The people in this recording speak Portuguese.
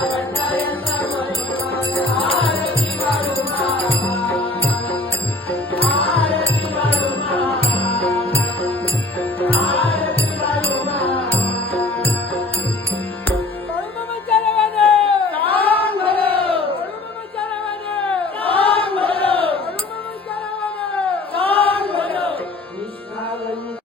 Ana.